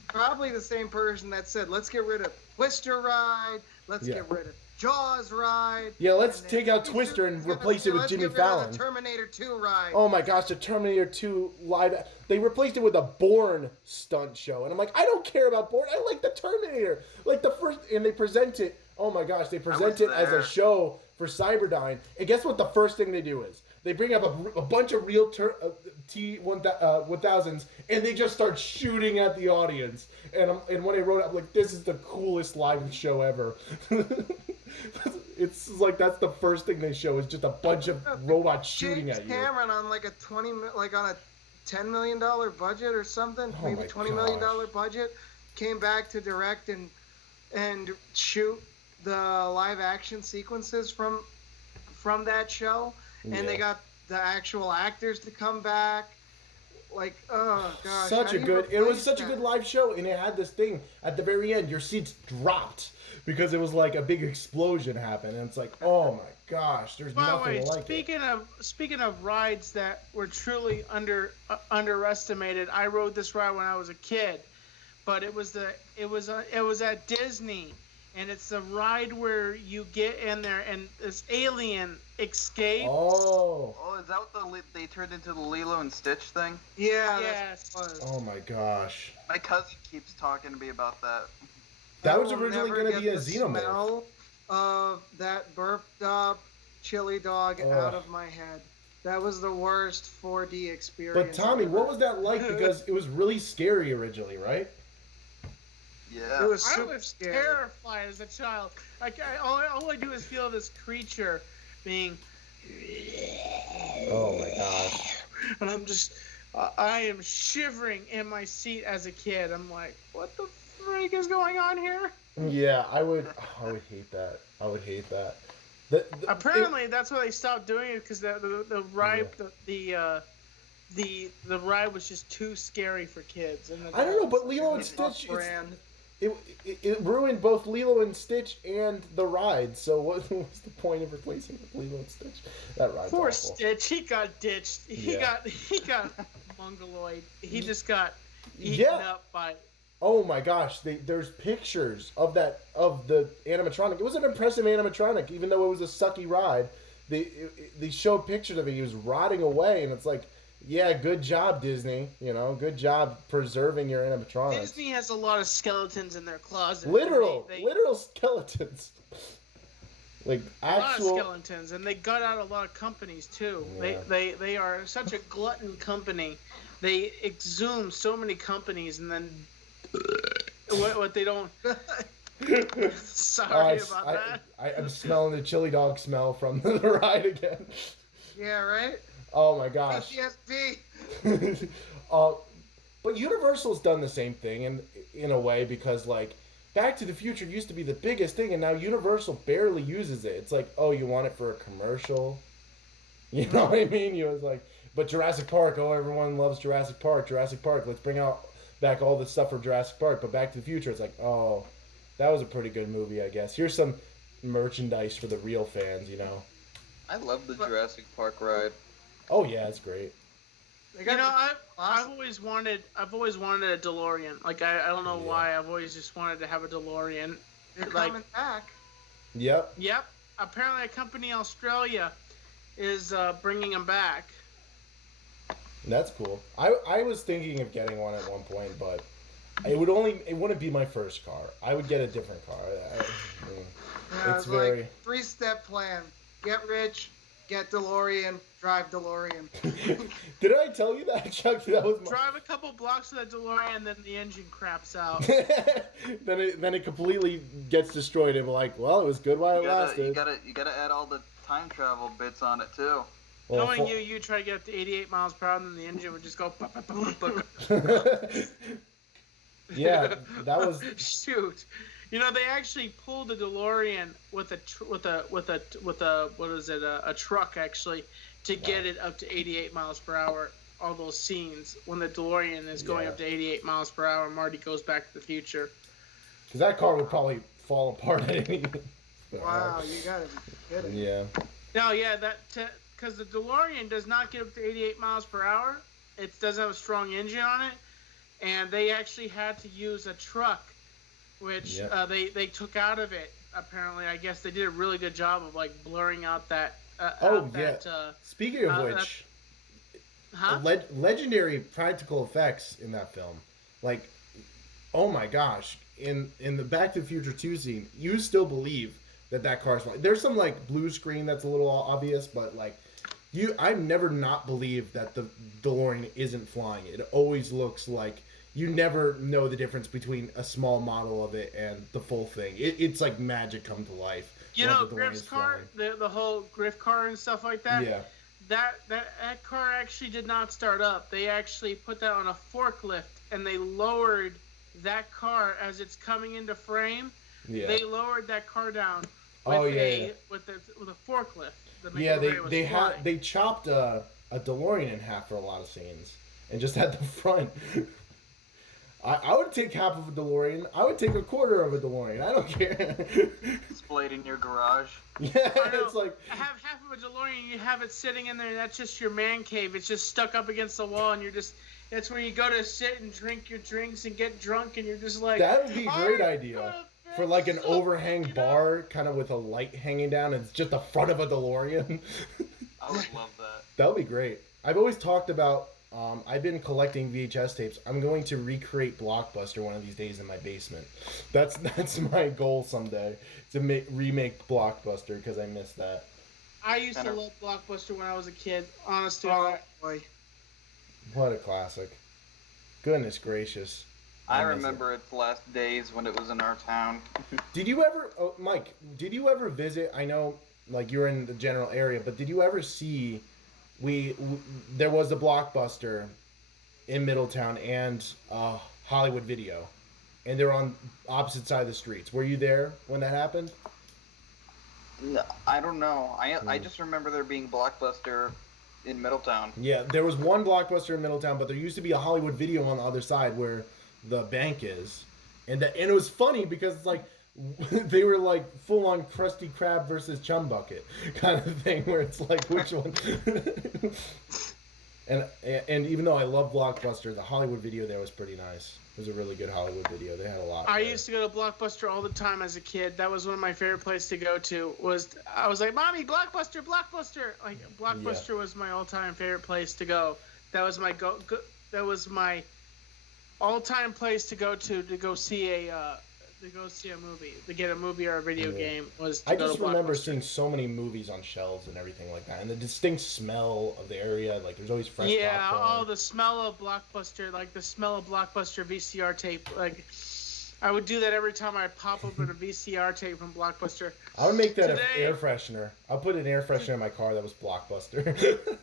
Probably the same person that said, "Let's get rid of Twister ride. Let's get rid of Jaws ride. Yeah, let's take out Twister and replace it with Jimmy Fallon." The Terminator 2 ride. Oh my gosh, the Terminator 2 live. They replaced it with a Bourne stunt show, and I'm like, I don't care about Bourne. I like the Terminator. Like the first, and they present it. Oh my gosh, they present it as a show for Cyberdyne. And guess what? The first thing they do is they bring up a bunch of real T-1000s, and they just start shooting at the audience. And when I wrote it, I'm like, this is the coolest live show ever. It's like that's the first thing they show is just a bunch of robots shooting at you. Cameron on like a $10 million budget or something, maybe $20 million budget, came back to direct and shoot the live action sequences from that show, and they got the actual actors to come back. Like, oh gosh, it was such a good live show, and it had this thing at the very end. Your seats dropped because it was like a big explosion happened, and it's like, oh my gosh, there's nothing like it. Speaking of rides that were truly underestimated, I rode this ride when I was a kid, but it was at Disney. And it's the ride where you get in there and this alien escapes. Oh, is that what they turned into the Lilo and Stitch thing? Yeah. Yes. Oh my gosh. My cousin keeps talking to me about that. That was originally going to be a Xenomorph. Smell of that burped up chili dog out of my head. That was the worst 4D experience. But Tommy, what was that like? Because it was really scary originally, right? Yeah. It was I was terrified as a child. All I do is feel this creature being. Oh my gosh. And I am shivering in my seat as a kid. I'm like, what the freak is going on here? Yeah, I would hate that. I would hate that. Apparently, that's why they stopped doing it, because the ride the ride was just too scary for kids. And I don't know, but Lilo and Stitch. It ruined both Lilo and Stitch and the ride. So what was the point of replacing with Lilo and Stitch? That ride's Poor awful. Stitch, he got ditched. He got mongoloid. He just got eaten up by. Oh my gosh! There's pictures of the animatronic. It was an impressive animatronic, even though it was a sucky ride. They showed pictures of it. He was rotting away, and it's like, yeah, good job, Disney. Good job preserving your animatronics. Disney has a lot of skeletons in their closet. Literal skeletons. Like actual a lot of skeletons, and they gut out a lot of companies too. Yeah. They are such a glutton company. They exhume so many companies, and then what they don't. Sorry about that. I'm smelling the chili dog smell from the ride again. Yeah, right? Oh my gosh. PTSD. But Universal's done the same thing in a way, because like Back to the Future used to be the biggest thing, and now Universal barely uses it. It's like, oh, you want it for a commercial? You know what I mean? You was like, but Jurassic Park, oh, everyone loves Jurassic Park. Jurassic Park, let's bring out back all the stuff from Jurassic Park. But Back to the Future, it's like, oh, that was a pretty good movie, I guess. Here's some merchandise for the real fans, you know. I love the Jurassic Park ride. Oh yeah, it's great. You know, I've always wanted a DeLorean. Like I don't know why. I've always just wanted to have a DeLorean. They're like, coming back. Yep. Yep. Apparently, a company in Australia is bringing them back. That's cool. I was thinking of getting one at one point, but it wouldn't be my first car. I would get a different car. It's very like 3-step plan. Get rich, get DeLorean, drive DeLorean. Did I tell you that, Chuck? That was Drive a couple blocks with a DeLorean, then the engine craps out. then it completely gets destroyed, and we're like, well, it was good while it lasted. You gotta add all the time travel bits on it too. Well, Knowing you try to get up to 88 miles per hour, and then the engine would just go. Yeah, that was. Shoot, you know they actually pulled the DeLorean with a what is it, a truck actually, to get it up to 88 miles per hour. All those scenes when the DeLorean is going up to 88 miles per hour, Marty goes back to the future. Because that car would probably fall apart at any. Wow, you gotta be kidding. Yeah. No, yeah, because the DeLorean does not get up to 88 miles per hour. It doesn't have a strong engine on it, and they actually had to use a truck, which they took out of it. Apparently, I guess they did a really good job of like blurring out that. Speaking of which, legendary practical effects in that film, like, oh my gosh, in the Back to the Future 2 scene, you still believe that car's flying. There's some like blue screen that's a little obvious, but like I've never not believed that the DeLorean isn't flying. It always looks like you never know the difference between a small model of it and the full thing. It's like magic come to life. You know, Griff's car, the whole Griff car and stuff like that. Yeah. That car actually did not start up. They actually put that on a forklift, and they lowered that car as it's coming into frame. Yeah. They lowered that car down with a forklift. Yeah, they chopped a DeLorean in half for a lot of scenes, and just had the front. I would take half of a DeLorean. I would take a quarter of a DeLorean. I don't care. Displayed in your garage. Yeah, it's like I have half of a DeLorean. You have it sitting in there. And that's just your man cave. It's just stuck up against the wall, and that's where you go to sit and drink your drinks and get drunk, and you're just like. That would be a great idea for like an overhang bar, kind of with a light hanging down, and it's just the front of a DeLorean. I would love that. That would be great. I've always talked about. I've been collecting VHS tapes. I'm going to recreate Blockbuster one of these days in my basement. That's my goal someday, to remake Blockbuster, because I missed that. I used to love Blockbuster when I was a kid. Honestly, boy. What a classic! Goodness gracious. I remember its last days when it was in our town. Did you ever, Mike? Did you ever visit? I know, like you're in the general area, but did you ever see? There was a Blockbuster in Middletown and Hollywood Video, and they're on opposite side of the streets. Were you there when that happened? No, I don't know. I just remember there being Blockbuster in Middletown. Yeah, there was one Blockbuster in Middletown, but there used to be a Hollywood Video on the other side where the bank is, and it was funny because it's like. They were like full on Krusty Krab versus Chum Bucket kind of thing, where it's like which one. and even though I love Blockbuster, the Hollywood Video there was pretty nice. It was a really good Hollywood Video. They had a lot. I used to go to Blockbuster all the time as a kid. That was one of my favorite places to go to. I was like, Mommy, Blockbuster, Blockbuster. Like Blockbuster was my all-time favorite place to go. That was my That was my all-time place to go see a. To go see a movie, to get a movie or a video game was to I go just to remember seeing so many movies on shelves and everything like that, and the distinct smell of the area, like there's always fresh popcorn. The smell of Blockbuster, like the smell of Blockbuster VCR tape. Like I would do that every time I pop open a VCR tape from Blockbuster. I would make that an air freshener. I'll put an air freshener in my car that was Blockbuster.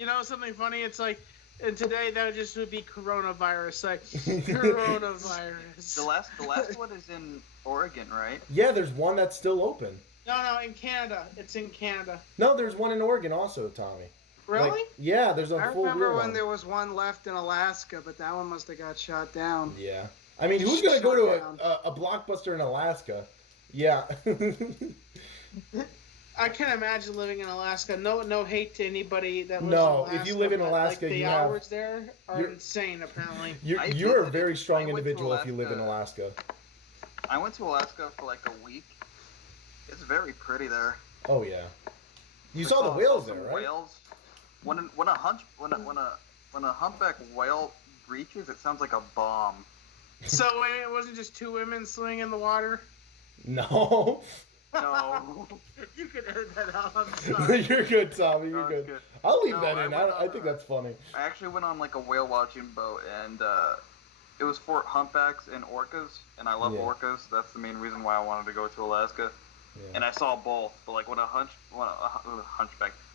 You know something funny? It's like, and today that just would be coronavirus. Like coronavirus. The last one is in Oregon, right? Yeah, there's one that's still open. No, in Canada. It's in Canada. No, there's one in Oregon also, Tommy. Really? Like, yeah, there's a I full remember real when one. there was one left in Alaska, but that one must have got shot down. Yeah. I mean, who's going to go to a Blockbuster in Alaska? Yeah. I can't imagine living in Alaska. No hate to anybody that lives in No, Alaska. if you live in but, Alaska, like, the you have... hours there are insane, apparently. You're a very strong individual if you live in Alaska. I went to Alaska for like a week. It's very pretty there. Oh yeah. You saw the whales there, right? Whales. When a humpback whale breaches, it sounds like a bomb. So wait, it wasn't just two women swimming in the water? No. No. You could edit that out. I'm sorry. You're good, Tommy. You're good. I'll leave that in. I think that's funny. I actually went on like a whale watching boat, and it was for humpbacks and orcas, and I love orcas. That's the main reason why I wanted to go to Alaska. Yeah. And I saw both, but like when a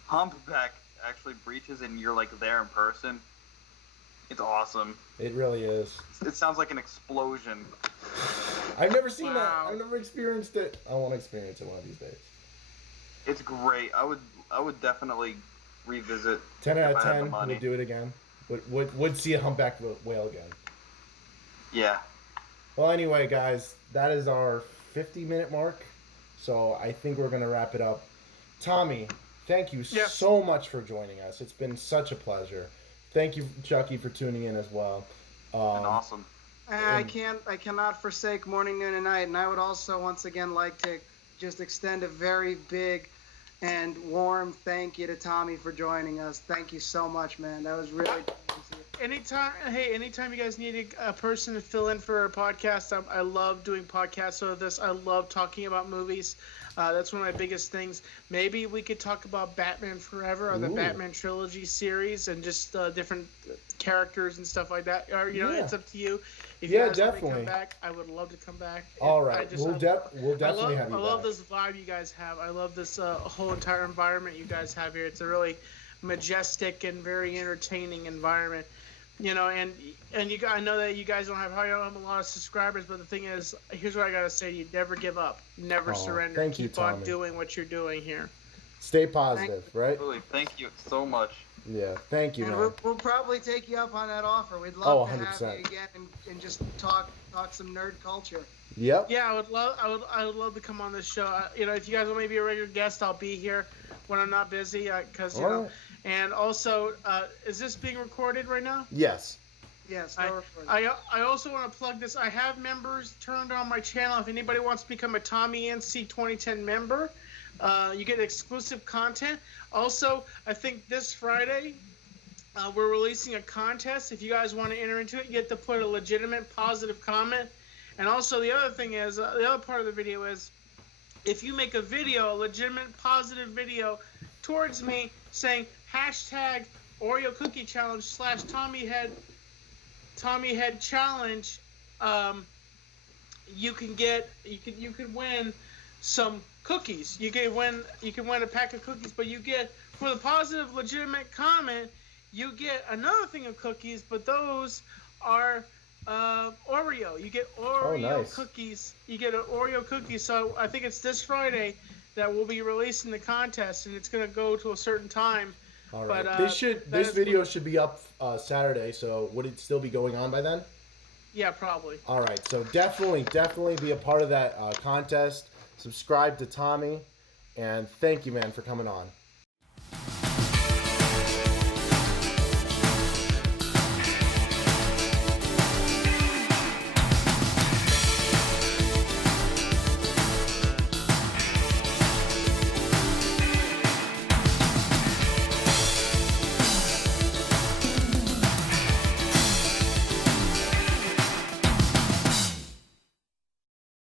humpback actually breaches and you're like there in person, it's awesome. It really is. It sounds like an explosion. I've never seen that. I've never experienced it. I want to experience it one of these days. It's great. I would definitely revisit. 10 out of 10. Would do it again. Would see a humpback whale again. Yeah. Well, anyway, guys, that is our 50-minute mark. So I think we're gonna wrap it up. Tommy, thank you so much for joining us. It's been such a pleasure. Thank you, Chucky, for tuning in as well. Been awesome. I cannot forsake morning, noon, and night. And I would also once again like to just extend a very big and warm thank you to Tommy for joining us. Thank you so much, man. That was really anytime you guys need a person to fill in for a podcast, I love doing podcasts over this. I love talking about movies. That's one of my biggest things. Maybe we could talk about Batman Forever or the Batman trilogy series and just different characters and stuff like that. Or it's up to you. If you guys want to come back, I would love to come back. All right, we'll definitely have you back. I love this vibe you guys have. I love this whole entire environment you guys have here. It's a really majestic and very entertaining environment. You know, and I know that you guys don't have a lot of subscribers, but the thing is, here's what I gotta say: you never give up, never surrender. Thank you, Keep on doing what you're doing here. Stay positive, right? Really, thank you so much. Yeah, thank you, and man. we'll probably take you up on that offer. We'd love to 100%. have you again and just talk some nerd culture. Yep. Yeah, I would love to come on this show. If you guys want me to be a regular guest, I'll be here when I'm not busy, because you know. Right. And also, is this being recorded right now? Yes. Yes. I also want to plug this. I have members turned on my channel. If anybody wants to become a TommyNC2010 member, you get exclusive content. Also, I think this Friday, we're releasing a contest. If you guys want to enter into it, you have to put a legitimate positive comment. And also, the other thing is, the other part of the video is, if you make a video, a legitimate positive video towards me saying hashtag Oreo Cookie Challenge / Tommyhead Challenge, you can win some cookies. You can win a pack of cookies, but you get, for the positive legitimate comment, you get another thing of cookies, but those are Oreo. You get Oreo cookies. You get an Oreo cookie. So I think it's this Friday that we'll be releasing the contest, and it's going to go to a certain time. All right. But, this video should be up Saturday. So would it still be going on by then? Yeah, probably. All right. So definitely be a part of that contest. Subscribe to Tommy, and thank you, man, for coming on.